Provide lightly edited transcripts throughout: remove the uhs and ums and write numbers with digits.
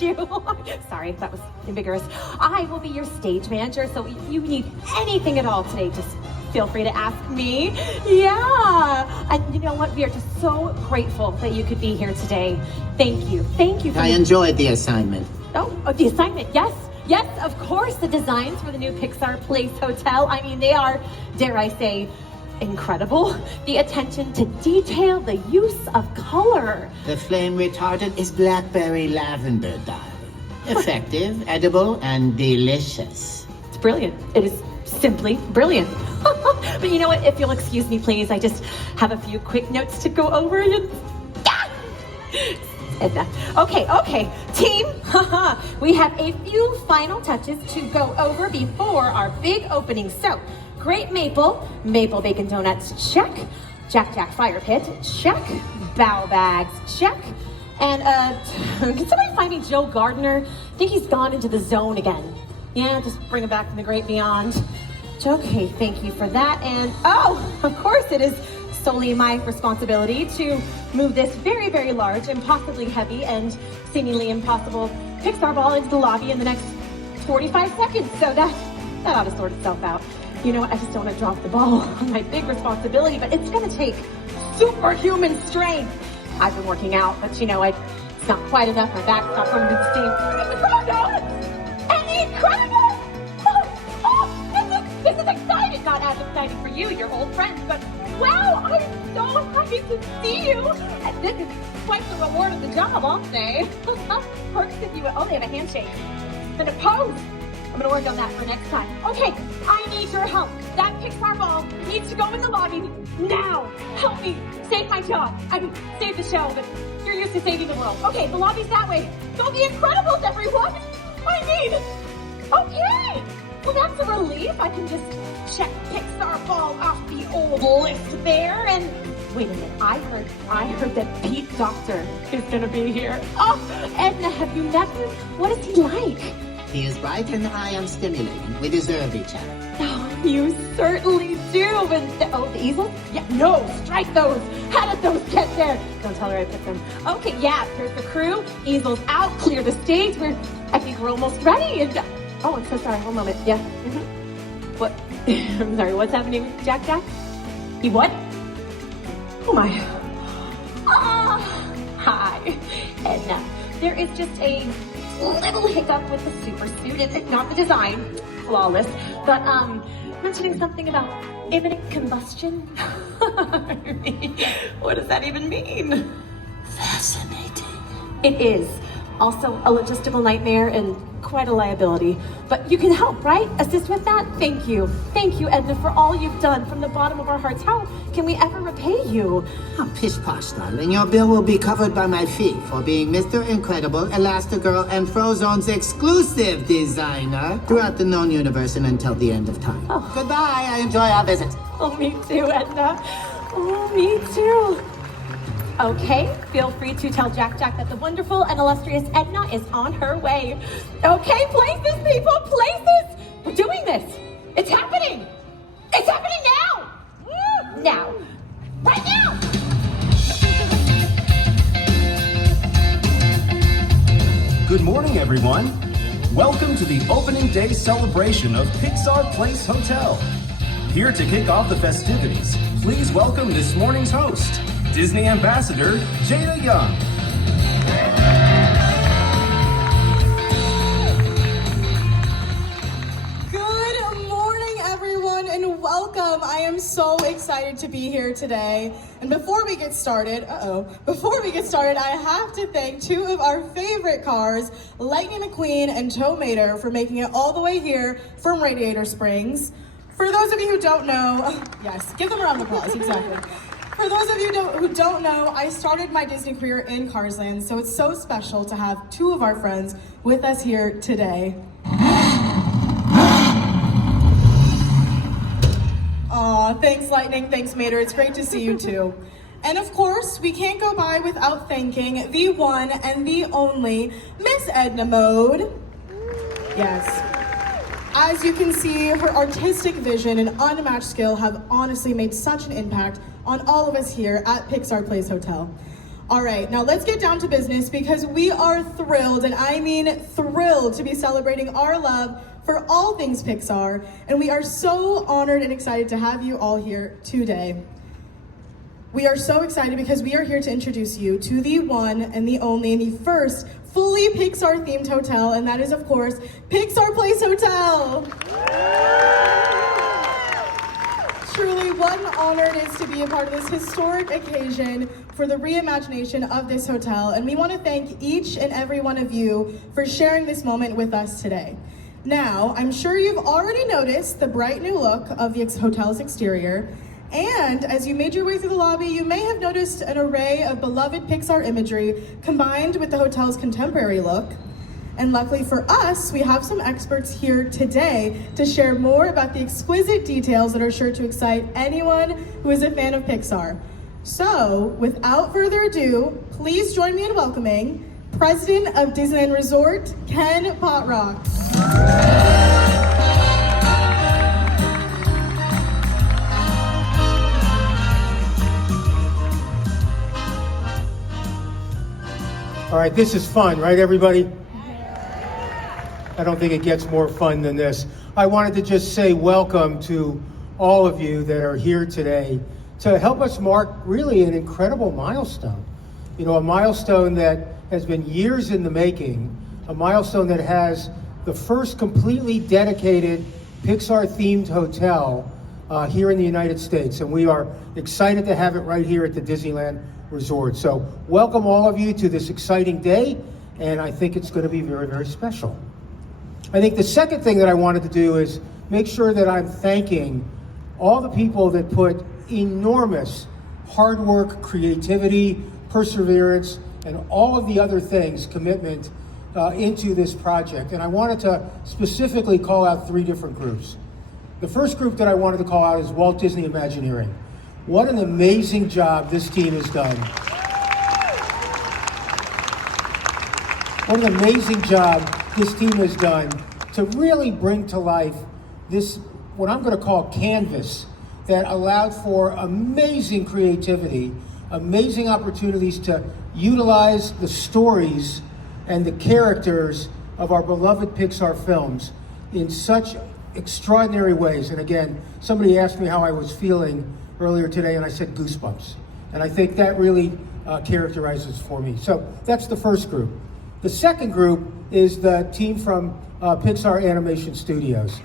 you. Sorry, that was ambiguous. I will be your stage manager, so if you need anything at all today, just feel free to ask me. Yeah. And you know what? We are just so grateful that you could be here today. Thank you. Thank you. I enjoyed the assignment. Oh, the assignment. Yes. Yes, of course. The designs for the new Pixar Place Hotel. I mean, they are, dare I say, incredible. The attention to detail, the use of color. The flame retardant is blackberry lavender, darling. Effective, edible, and delicious. It's brilliant. It is simply brilliant. But you know what? If you'll excuse me, please, I just have a few quick notes to go over. Edna. Okay, team. We have a few final touches to go over before our big opening. So, Great Maple Bacon Donuts, check. Jack Fire Pit, check. Bow Bags, check. And can somebody find me Joe Gardner? I think he's gone into the zone again. Yeah, just bring him back from the great beyond. Okay, thank you for that. And of course it is solely my responsibility to move this very, very large, impossibly heavy, and seemingly impossible Pixar ball into the lobby in the next 45 seconds. So that ought to sort itself out. You know what, I just don't want to drop the ball on my big responsibility, but it's gonna take superhuman strength. I've been working out, but you know, it's not quite enough. My back's not going to the steam. And the Incredibles! This is exciting. Not as exciting for you, your old friends, but wow, I'm so happy to see you. And this is quite the reward of the job, I'll say. Perks if you will. Oh, they have a handshake. And a pose. I'm gonna work on that for next time. Okay, I need your help. That Pixar ball needs to go in the lobby now. Help me save my job. I mean, save the show, but you're used to saving the world. Okay, the lobby's that way. Go the Incredibles, everyone. Okay. Well, that's a relief. I can just check Pixar ball off the old list there. And wait a minute, I heard that Pete Docter is gonna be here. Oh, Edna, have you met him? What is he like? He is bright and I am stimulating. We deserve each other. Oh, you certainly do. And the easels? Yeah, no, strike those. How did those get there? Don't tell her I put them. Okay, yeah, here's the crew. Easels out, clear the stage. I think we're almost ready. And oh, I'm so sorry. One moment. Yeah. What? I'm sorry. What's happening, Jack? He what? Oh my. Hi, Edna. There is just a little hiccup with the super suit, and not the design, flawless, but mentioning something about imminent combustion. I mean, what does that even mean? Fascinating. It is also a logistical nightmare and quite a liability, but you can help, right? Assist with that? Thank you, Edna, for all you've done from the bottom of our hearts. How can we ever repay you? Oh, pish posh, darling. Your bill will be covered by my fee for being Mr. Incredible, Elastigirl, and Frozone's exclusive designer throughout the known universe and until the end of time. Oh. Goodbye. I enjoy our visit. Oh, me too, Edna. Oh, me too. Okay, feel free to tell Jack that the wonderful and illustrious Edna is on her way. Okay, places, people, places! We're doing this! It's happening! It's happening now! Now! Right now! Good morning, everyone. Welcome to the opening day celebration of Pixar Place Hotel. Here to kick off the festivities, please welcome this morning's host, Disney Ambassador, Jada Young. Good morning, everyone, and welcome. I am so excited to be here today. And before we get started, I have to thank two of our favorite cars, Lightning McQueen and Tow Mater, for making it all the way here from Radiator Springs. For those of you who don't know, yes, give them a round of applause, exactly. For those of you who don't know, I started my Disney career in Carsland, so it's so special to have two of our friends with us here today. Aw, thanks Lightning, thanks Mater, it's great to see you too. And of course, we can't go by without thanking the one and the only Miss Edna Mode. Yes. As you can see, her artistic vision and unmatched skill have honestly made such an impact on all of us here at Pixar Place Hotel. All right, now let's get down to business because we are thrilled, and I mean thrilled, to be celebrating our love for all things Pixar, and we are so honored and excited to have you all here today. We are so excited because we are here to introduce you to the one and the only and the first fully Pixar-themed hotel, and that is, of course, Pixar Place Hotel. Truly, what an honor it is to be a part of this historic occasion for the reimagination of this hotel, and we want to thank each and every one of you for sharing this moment with us today. Now, I'm sure you've already noticed the bright new look of the hotel's exterior, and as you made your way through the lobby, you may have noticed an array of beloved Pixar imagery combined with the hotel's contemporary look. And luckily for us, we have some experts here today to share more about the exquisite details that are sure to excite anyone who is a fan of Pixar. So, without further ado, please join me in welcoming President of Disneyland Resort, Ken Potrock. All right, this is fun, right, everybody? I don't think it gets more fun than this. I wanted to just say welcome to all of you that are here today to help us mark really an incredible milestone. You know, a milestone that has been years in the making, a milestone that has the first completely dedicated Pixar-themed hotel here in the United States. And we are excited to have it right here at the Disneyland Resort. So welcome all of you to this exciting day, and I think it's going to be very, very special. I think the second thing that I wanted to do is make sure that I'm thanking all the people that put enormous hard work, creativity, perseverance, and all of the other things, commitment, into this project. And I wanted to specifically call out three different groups. The first group that I wanted to call out is Walt Disney Imagineering. What an amazing job this team has done. What an amazing job this team has done to really bring to life this, what I'm going to call canvas, that allowed for amazing creativity, amazing opportunities to utilize the stories and the characters of our beloved Pixar films in such extraordinary ways. And again, somebody asked me how I was feeling earlier today, and I said goosebumps. And I think that really characterizes for me. So that's the first group. The second group is the team from Pixar Animation Studios.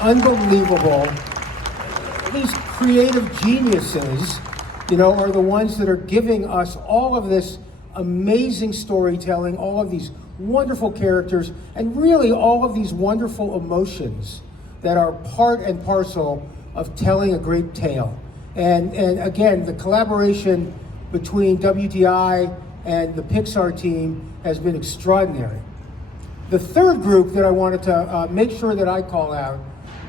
Unbelievable. These creative geniuses, you know, are the ones that are giving us all of this amazing storytelling, all of these wonderful characters, and really all of these wonderful emotions that are part and parcel of telling a great tale. And again, the collaboration between WDI and the Pixar team has been extraordinary. The third group that I wanted to make sure that I call out,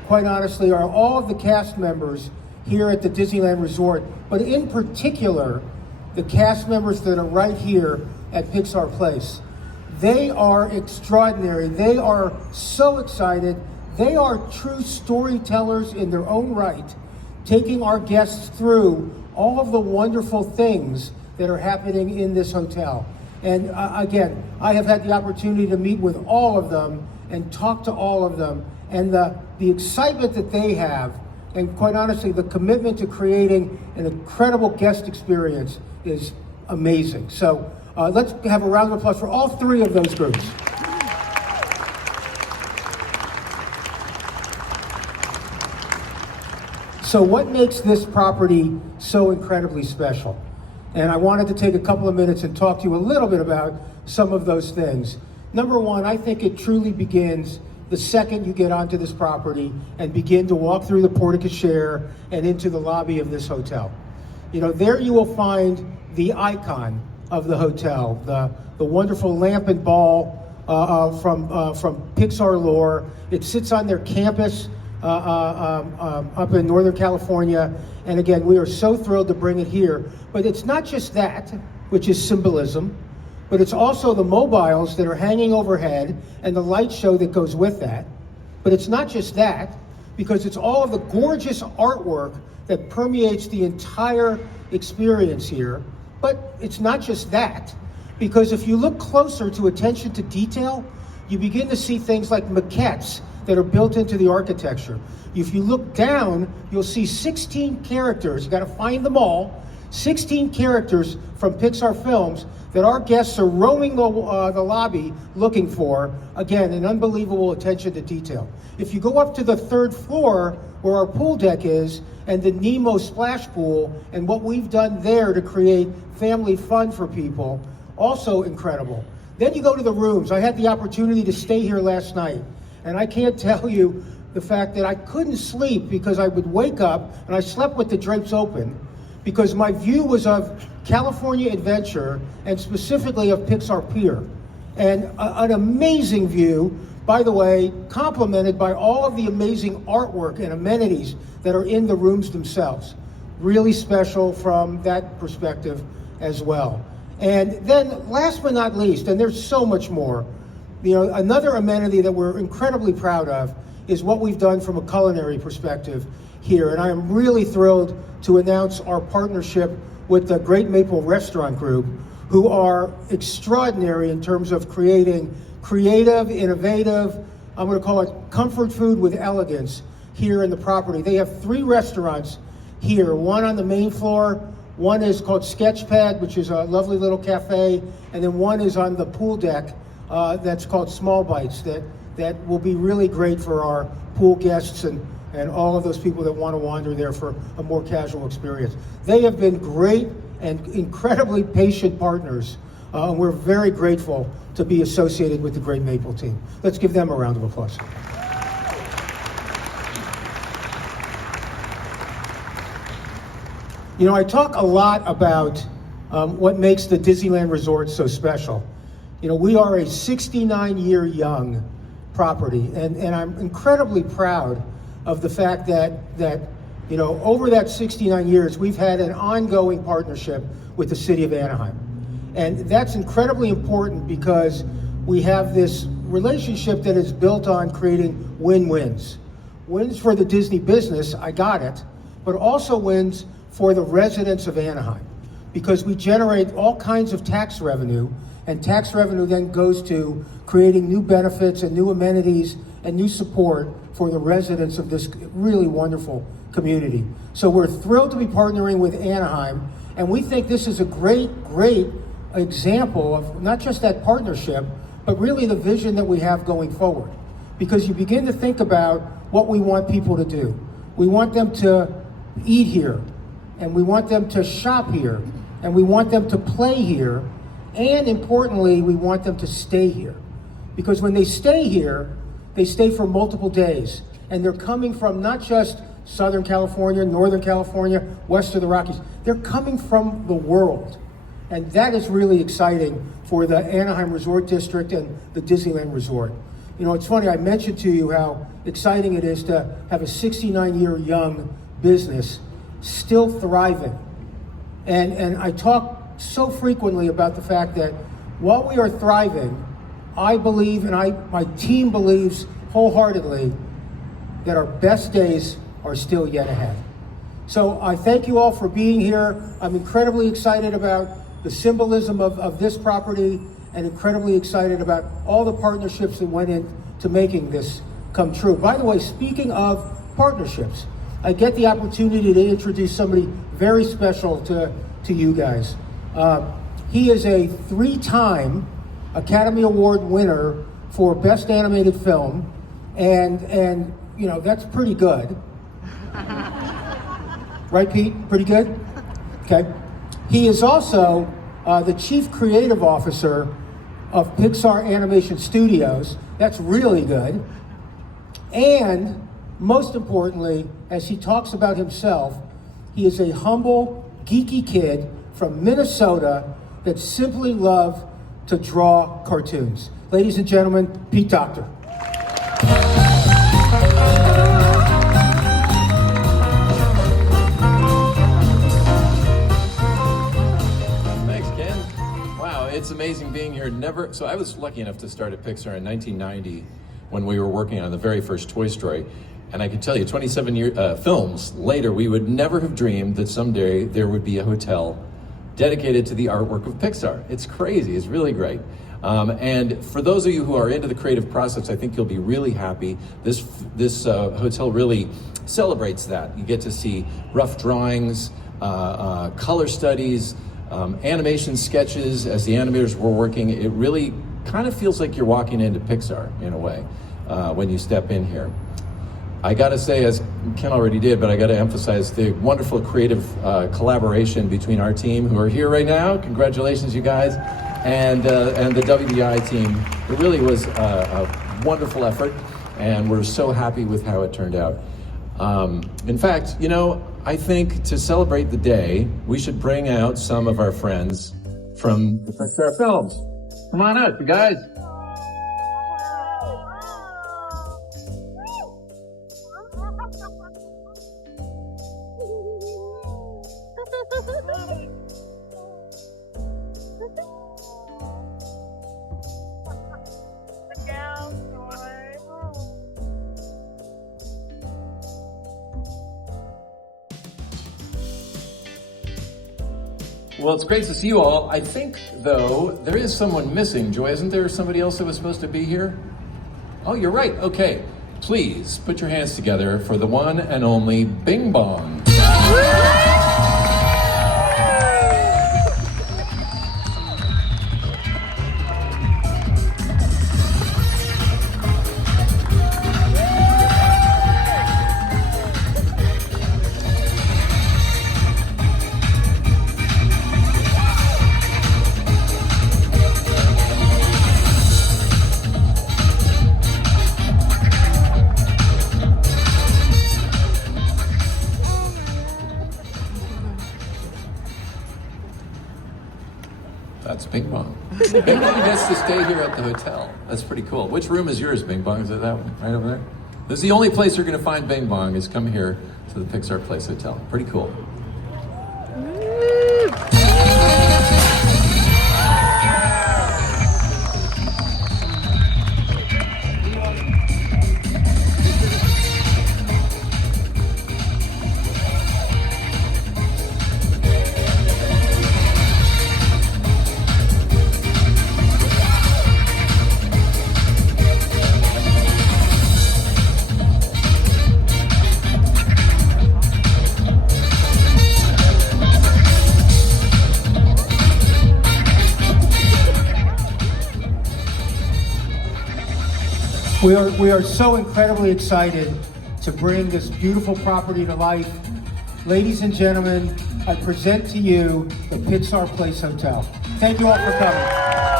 quite honestly, are all of the cast members here at the Disneyland Resort, but in particular, the cast members that are right here at Pixar Place. They are extraordinary. They are so excited. They are true storytellers in their own right, taking our guests through all of the wonderful things that are happening in this hotel. And again, I have had the opportunity to meet with all of them and talk to all of them, and the excitement that they have, and quite honestly, the commitment to creating an incredible guest experience is amazing. So let's have a round of applause for all three of those groups. So what makes this property so incredibly special? And I wanted to take a couple of minutes and talk to you a little bit about some of those things. Number one, I think it truly begins the second you get onto this property and begin to walk through the porte cochere and into the lobby of this hotel. You know, there you will find the icon of the hotel, the wonderful lamp and ball from Pixar lore. It sits on their campus up in Northern California. And again, we are so thrilled to bring it here. But it's not just that, which is symbolism, but it's also the mobiles that are hanging overhead and the light show that goes with that. But it's not just that, because it's all of the gorgeous artwork that permeates the entire experience here. But it's not just that, because if you look closer to attention to detail, you begin to see things like maquettes that are built into the architecture. If you look down, you'll see 16 characters, you gotta find them all, 16 characters from Pixar films that our guests are roaming the lobby looking for. Again, an unbelievable attention to detail. If you go up to the 3rd floor where our pool deck is and the Nemo splash pool and what we've done there to create family fun for people, also incredible. Then you go to the rooms. I had the opportunity to stay here last night, and I can't tell you the fact that I couldn't sleep because I would wake up, and I slept with the drapes open, because my view was of California Adventure and specifically of Pixar Pier. And an amazing view, by the way, complemented by all of the amazing artwork and amenities that are in the rooms themselves. Really special from that perspective as well. And then last but not least, and there's so much more, another amenity that we're incredibly proud of is what we've done from a culinary perspective here. And I am really thrilled to announce our partnership with the Great Maple Restaurant Group, who are extraordinary in terms of creating creative, innovative, I'm going to call it comfort food with elegance here in the property. They have 3 restaurants here, one on the main floor, one is called Sketchpad, which is a lovely little cafe, and then one is on the pool deck that's called Small Bites, that will be really great for our pool guests and all of those people that want to wander there for a more casual experience. They have been great and incredibly patient partners. We're very grateful to be associated with the Great Maple team. Let's give them a round of applause. I talk a lot about what makes the Disneyland Resort so special. We are a 69-year young property, and I'm incredibly proud of the fact that over that 69 years, we've had an ongoing partnership with the city of Anaheim. And that's incredibly important because we have this relationship that is built on creating win-wins. Wins for the Disney business, I got it, but also wins for the residents of Anaheim, because we generate all kinds of tax revenue, and tax revenue then goes to creating new benefits and new amenities and new support for the residents of this really wonderful community. So we're thrilled to be partnering with Anaheim, and we think this is a great example of not just that partnership, but really the vision that we have going forward. Because you begin to think about what we want people to do. We want them to eat here, and we want them to shop here, and we want them to play here, and importantly, we want them to stay here. Because when they stay here, they stay for multiple days, and they're coming from not just Southern California, Northern California, west of the Rockies. They're coming from the world. And that is really exciting for the Anaheim Resort District and the Disneyland Resort. It's funny, I mentioned to you how exciting it is to have a 69-year young business still thriving. And I talk so frequently about the fact that while we are thriving, I believe, and my team believes wholeheartedly, that our best days are still yet ahead. So I thank you all for being here. I'm incredibly excited about the symbolism of this property, and incredibly excited about all the partnerships that went into making this come true. By the way, speaking of partnerships, I get the opportunity to introduce somebody very special to you guys. He is a 3-time Academy Award winner for Best Animated Film, and that's pretty good. Right, Pete? Pretty good? Okay. He is also the Chief Creative Officer of Pixar Animation Studios. That's really good. And most importantly, as he talks about himself, he is a humble, geeky kid from Minnesota that simply loves to draw cartoons. Ladies and gentlemen, Pete Docter. It's amazing being here. So I was lucky enough to start at Pixar in 1990 when we were working on the very first Toy Story. And I can tell you, 27 films later, we would never have dreamed that someday there would be a hotel dedicated to the artwork of Pixar. It's crazy, it's really great. And for those of you who are into the creative process, I think you'll be really happy. This hotel really celebrates that. You get to see rough drawings, color studies, animation sketches as the animators were working. It really kind of feels like you're walking into Pixar in a way when you step in here. I gotta say, as Ken already did, but I gotta emphasize the wonderful creative collaboration between our team who are here right now. Congratulations, you guys, and the WDI team. It really was a wonderful effort, and we're so happy with how it turned out. In fact, you know, I think to celebrate the day, we should bring out some of our friends from the Pixar films. Come on out, you guys. Well, it's great to see you all. I think, though, there is someone missing. Joy, isn't there somebody else that was supposed to be here? Oh, you're right. Okay. Please put your hands together for the one and only Bing Bong. That's Bing Bong. Bing Bong gets to stay here at the hotel. That's pretty cool. Which room is yours, Bing Bong? Is it that one right over there? This is the only place you're going to find Bing Bong is come here to the Pixar Place Hotel. Pretty cool. We are so incredibly excited to bring this beautiful property to life. Ladies and gentlemen, I present to you the Pixar Place Hotel. Thank you all for coming.